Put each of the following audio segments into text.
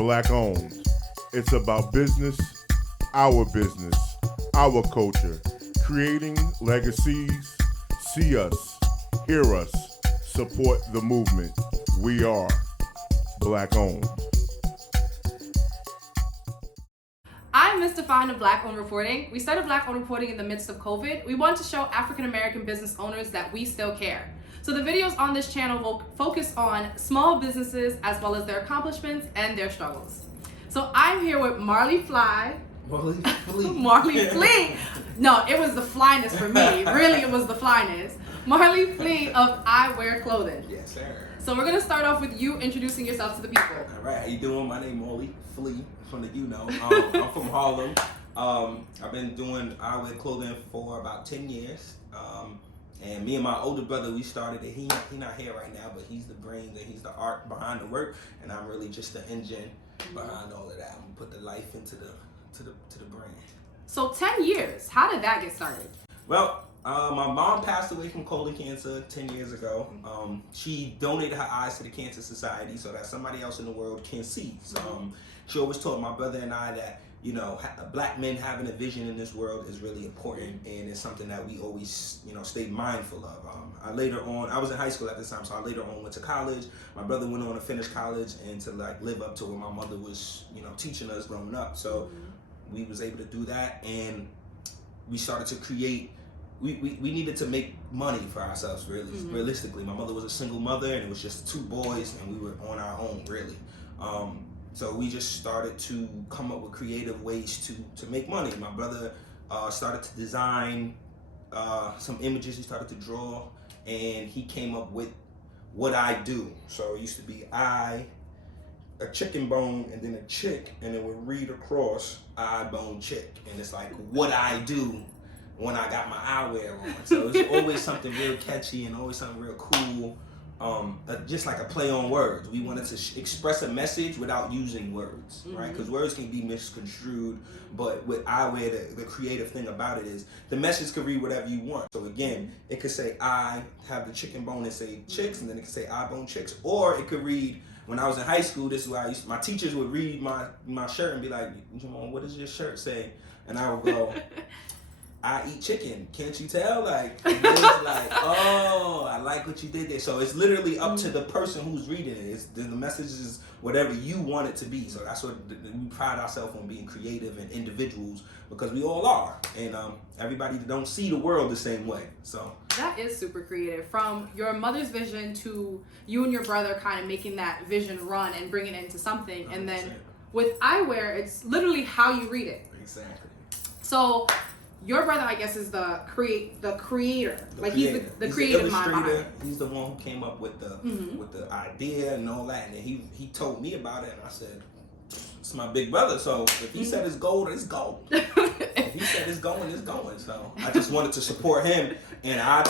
Black owned. It's about business, our culture, creating legacies. See us, hear us, support the movement. We are Black owned. I'm Ms. Define of Black Owned Reporting. We started Black Owned Reporting in the midst of COVID. We want to show African American business owners that we still care. So the videos on this channel will focus on small businesses as well as their accomplishments and their struggles. So I'm here with Marley Fly. Marley Flee. No, it was the flyness for me. Really, it was the flyness. Marley Flee of EYEWEARCLOTHing. Yes, sir. So we're gonna start off with you introducing yourself to the people. All right, how you doing? My name is Marley Flee from the I'm from Harlem. I've been doing EYEWEARCLOTHing for about 10 years. And me and my older brother, we started it. He not here right now, but he's the brains and he's the art behind the work, and I'm really just the engine behind all of that. I'm gonna put the life into the brand. So 10 years. How did that get started? Well, my mom passed away from colon cancer 10 years ago. She donated her eyes to the Cancer Society so that somebody else in the world can see. So she always told my brother and I that, you know, black men having a vision in this world is really important, and it's something that we always, you know, stay mindful of. I was in high school at this time, so I later on went to college. My brother went on to finish college and to like live up to what my mother was, you know, teaching us growing up. So we was able to do that, and we started to create. We needed to make money for ourselves, really. Realistically. My mother was a single mother, and it was just 2 boys, and we were on our own, really. So we just started to come up with creative ways to make money. My brother started to design some images. He started to draw, and he came up with what I do. So it used to be a chicken bone, and then a chick, and it would read across I bone chick, and it's like what I do when I got my eyewear on. So it's always something real catchy and always something real cool. Just like a play on words. We wanted to express a message without using words, right? Because words can be misconstrued, but with eyewear, the creative thing about it is the message could read whatever you want. So again, it could say I have the chicken bone and say chicks, and then it could say I bone chicks. Or it could read, when I was in high school, this is why my teachers would read my shirt and be like, Jamon, what does your shirt say? And I would go, I eat chicken. Can't you tell? Like, it's like, oh, I like what you did there. So it's literally up to the person who's reading it. The message is whatever you want it to be. So that's what we pride ourselves on, being creative and individuals, because we all are. And everybody don't see the world the same way. So that is super creative. From your mother's vision to you and your brother kind of making that vision run and bringing it into something. 100%. And then with eyewear, it's literally how you read it. Exactly. So your brother, I guess, is the creator. He's the creative mind behind it. He's the one who came up with the idea and all that. And then he told me about it, and I said, it's my big brother. So if he said it's gold, it's gold. If he said it's going, it's going. So I just wanted to support him, and I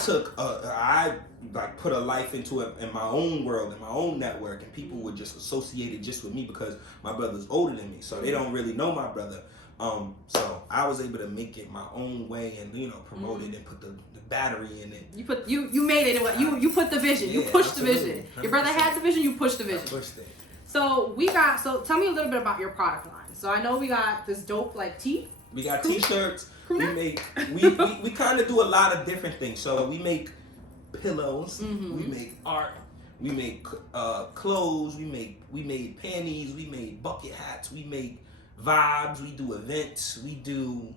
put a life into it in my own world, in my own network, and people would just associate it just with me because my brother's older than me, so they don't really know my brother. So I was able to make it my own way and, you know, promote it and put the battery in it. You made it. You put the vision. You pushed the vision. 100%. Your brother had the vision. You pushed the vision. I pushed it. So tell me a little bit about your product line. So I know we got this dope tee. We got t-shirts. We kind of do a lot of different things. So we make pillows. We make art. We make clothes. We made panties. We made bucket hats. We make vibes, we do events, we do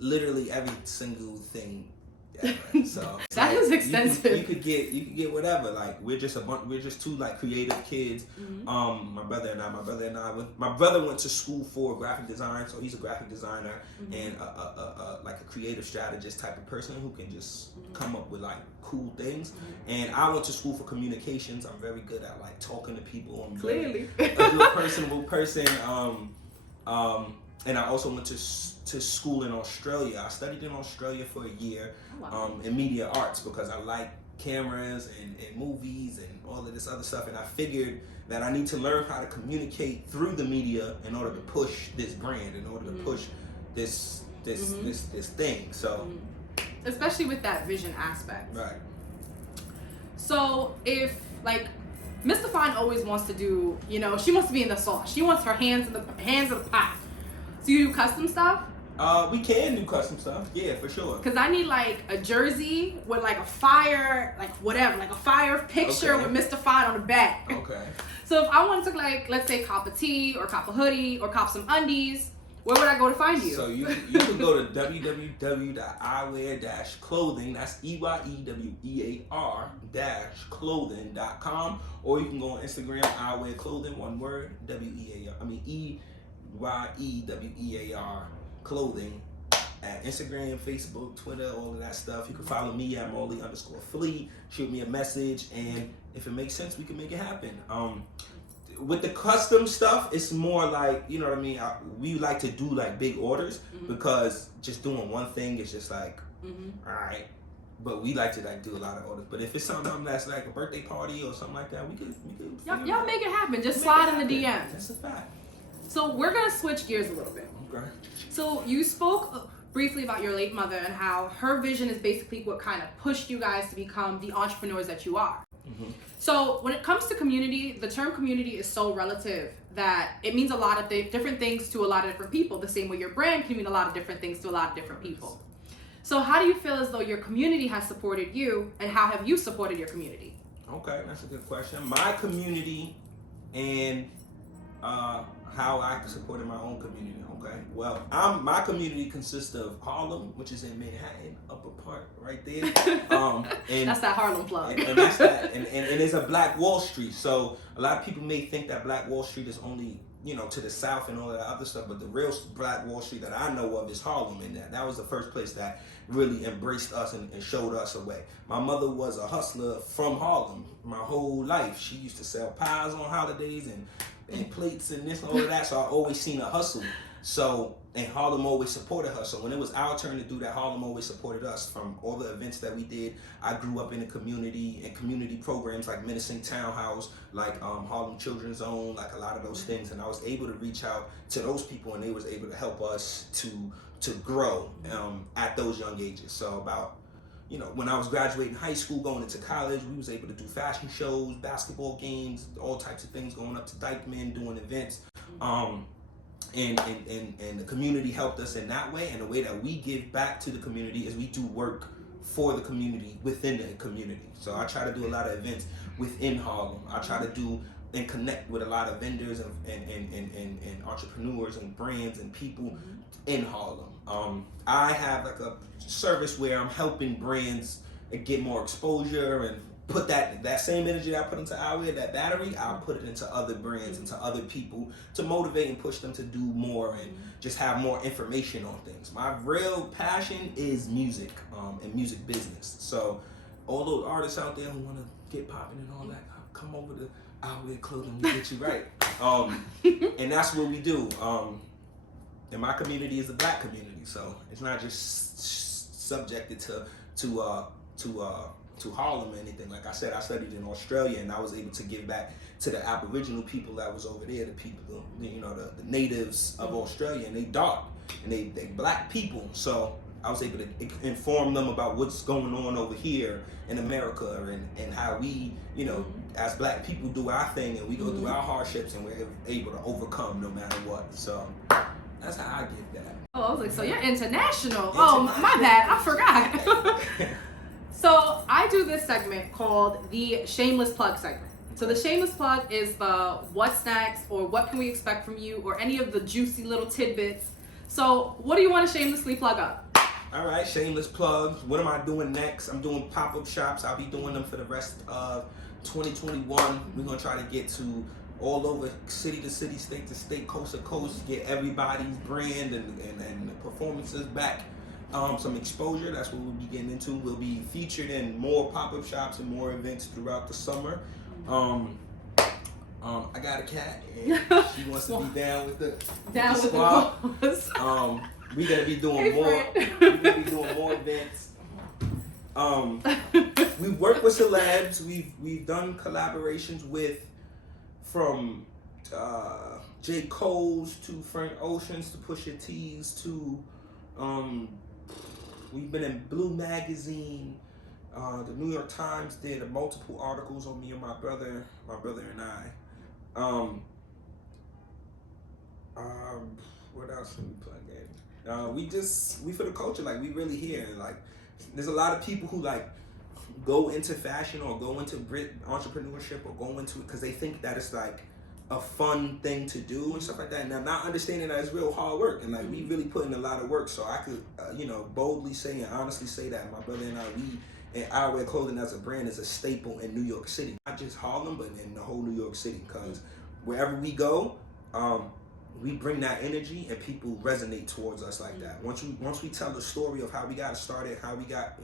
literally every single thing ever. So that is extensive. You could get whatever. Like we're just 2 like creative kids. My brother and I. My brother went to school for graphic design, so he's a graphic designer and like a creative strategist type of person who can just come up with like cool things. And I went to school for communications. I'm very good at like talking to people. I'm clearly a good personable person. And I also went to school in Australia. I studied in Australia for a year in media arts because I like cameras and movies and all of this other stuff. And I figured that I need to learn how to communicate through the media in order to push this brand, in order to push this thing. So, especially with that vision aspect. Right. So if like Mr. Fine always wants to do, she wants to be in the sauce. She wants her hands in the pot. So you do custom stuff? We can do custom stuff, yeah, for sure. Because I need like a jersey with like a fire, like whatever, like a fire picture with Mr. Fine on the back. Okay. So if I wanted to, like, let's say cop a tee or cop a hoodie or cop some undies, where would I go to find you? So you can go to www.eyewear-clothing, that's EYEWEAR-clothing.com, or you can go on Instagram, eyewearclothing, one word, EYEWEAR clothing, at Instagram, Facebook, Twitter, all of that stuff. You can follow me at Molly_Flea, shoot me a message, and if it makes sense, we can make it happen. With the custom stuff, it's more like, you know what I mean, we like to do like big orders, because just doing one thing is just like, all right. But we like to like do a lot of orders. But if it's something that's like a birthday party or something like that, we could y'all make it happen. Just slide in the DM. That's a fact. So we're gonna switch gears a little bit. Okay. So you spoke briefly about your late mother and how her vision is basically what kind of pushed you guys to become the entrepreneurs that you are. So when it comes to community, the term community is so relative that it means a lot of different things to a lot of different people. The same way your brand can mean a lot of different things to a lot of different people. So how do you feel as though your community has supported you, and how have you supported your community? Okay, that's a good question. My community and how I supported my own community. Okay, well, my community consists of Harlem, which is in Manhattan, upper part right there. And that's that Harlem plug. And that's that. And it's a Black Wall Street. So a lot of people may think that Black Wall Street is only, to the south and all that other stuff, but the real Black Wall Street that I know of is Harlem, and that was the first place that really embraced us and showed us a way. My mother was a hustler from Harlem my whole life. She used to sell pies on holidays and plates and this and all of that, so I always seen her hustle. So, and Harlem always supported her. So when it was our turn to do that, Harlem always supported us from all the events that we did. I grew up in the community and community programs like Menacing Townhouse, like Harlem Children's Zone, like a lot of those things. And I was able to reach out to those people, and they was able to help us to grow at those young ages. So about, when I was graduating high school, going into college, we was able to do fashion shows, basketball games, all types of things, going up to Dykeman, doing events. And the community helped us in that way. And the way that we give back to the community is we do work for the community within the community. So I try to do a lot of events within Harlem. I try to do and connect with a lot of vendors and entrepreneurs and brands and people in Harlem. I have like a service where I'm helping brands get more exposure and put that same energy that I put into eyewear, that battery, I'll put it into other brands, into other people to motivate and push them to do more and just have more information on things. My real passion is music and music business. So all those artists out there who want to get popping and all that, come over to Eyewear Clothing, we get you right. And that's what we do. And my community is a Black community, so it's not just subjected to Harlem or anything. Like I said, I studied in Australia, and I was able to give back to the Aboriginal people that was over there, the people, the natives of Australia, and they dark, and they Black people. So I was able to inform them about what's going on over here in America, and how we, as Black people do our thing, and we go through our hardships, and we're able to overcome no matter what. So that's how I give that. Oh, I was like, so you're international. Oh, my bad, I forgot. So I do this segment called the Shameless Plug segment. So the Shameless Plug is the what's next, or what can we expect from you, or any of the juicy little tidbits. So what do you want to shamelessly plug up? All right, shameless plugs. What am I doing next? I'm doing pop-up shops. I'll be doing them for the rest of 2021. We're going to try to get to all over, city to city, state to state, coast to coast, get everybody's brand and performances back. Some exposure, that's what we'll be getting into. We'll be featured in more pop-up shops and more events throughout the summer. I got a cat, and she wants to be down with the squad. We're gonna be doing more. We're gonna be doing more events. We work with celebs. We've done collaborations from J. Cole's to Frank Ocean's to Pusha T's to we've been in Blue Magazine, The New York Times did multiple articles on me and my brother and I. What else can we plug in? We for the culture, like we really here. Like there's a lot of people who like go into fashion or go into entrepreneurship or go into it because they think that it's like a fun thing to do and stuff like that. And I'm not understanding that it's real hard work. And like we really put in a lot of work. So I could, boldly say and honestly say that my brother and I, and eyewear clothing as a brand is a staple in New York City. Not just Harlem, but in the whole New York City. Because wherever we go, we bring that energy and people resonate towards us like that. Once we tell the story of how we got started, how we got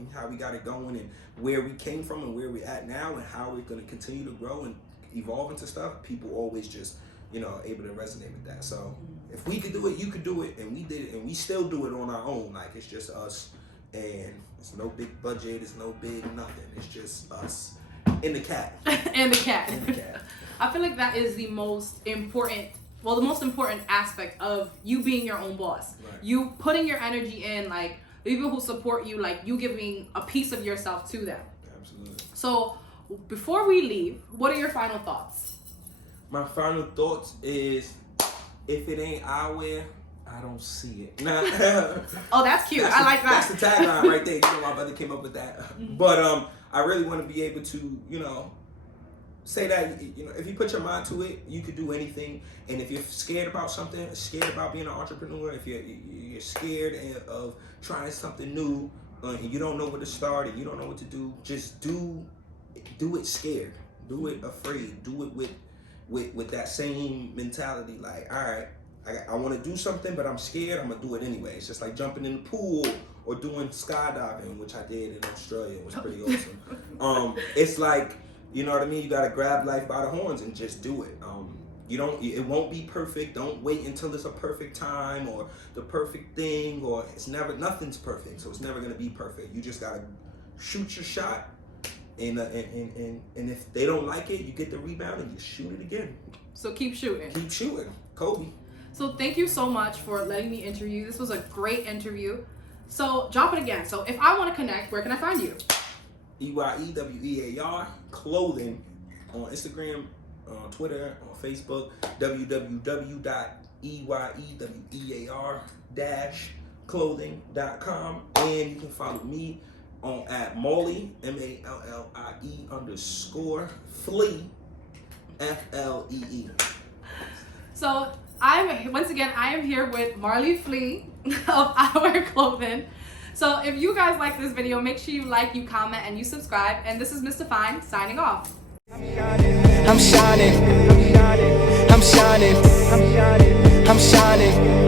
it going, and where we came from and where we're at now, and how we're going to continue to grow and evolve into stuff, people always just able to resonate with that. So if we could do it, you could do it, and we did it, and we still do it on our own. Like it's just us, and it's no big budget, it's no big nothing. It's just us and the cat. And the cat. And the cat. I feel like that is the most important aspect of you being your own boss. Right. You putting your energy in, like the people who support you, like you giving a piece of yourself to them. Absolutely. So before we leave, what are your final thoughts? My final thoughts is, if it ain't eyewear, I don't see it. Oh, that's cute. I like that. That's the tagline right there. My brother came up with that. But I really want to be able to, say that, if you put your mind to it, you could do anything. And if you're scared about something, scared about being an entrepreneur, if you're scared of trying something new, and you don't know where to start and you don't know what to do, just do it scared. Do it afraid. Do it with that same mentality. Like, all right, I want to do something, but I'm scared. I'm gonna do it anyway. It's just like jumping in the pool or doing skydiving, which I did in Australia. It was pretty awesome. It's like, you know what I mean? You gotta grab life by the horns and just do it. It won't be perfect. Don't wait until it's a perfect time or the perfect thing, or nothing's perfect, so it's never gonna be perfect. You just gotta shoot your shot, and if they don't like it, you get the rebound and you shoot it again. So keep shooting. Keep shooting, Kobe. So thank you so much for letting me interview. This was a great interview. So drop it again. So if I want to connect, where can I find you? EYEWEAR clothing on Instagram, on Twitter, on Facebook, www.EYEWEAR-clothing.com, and you can follow me at Mallie, MALLIE _Flee, FLEE. So I am here with Marley Flee of Eyewear Clothing. So if you guys like this video, make sure you like, you comment, and you subscribe. And this is Mr. Fine signing off. I'm shining, I'm shining, I'm shining, I'm shining.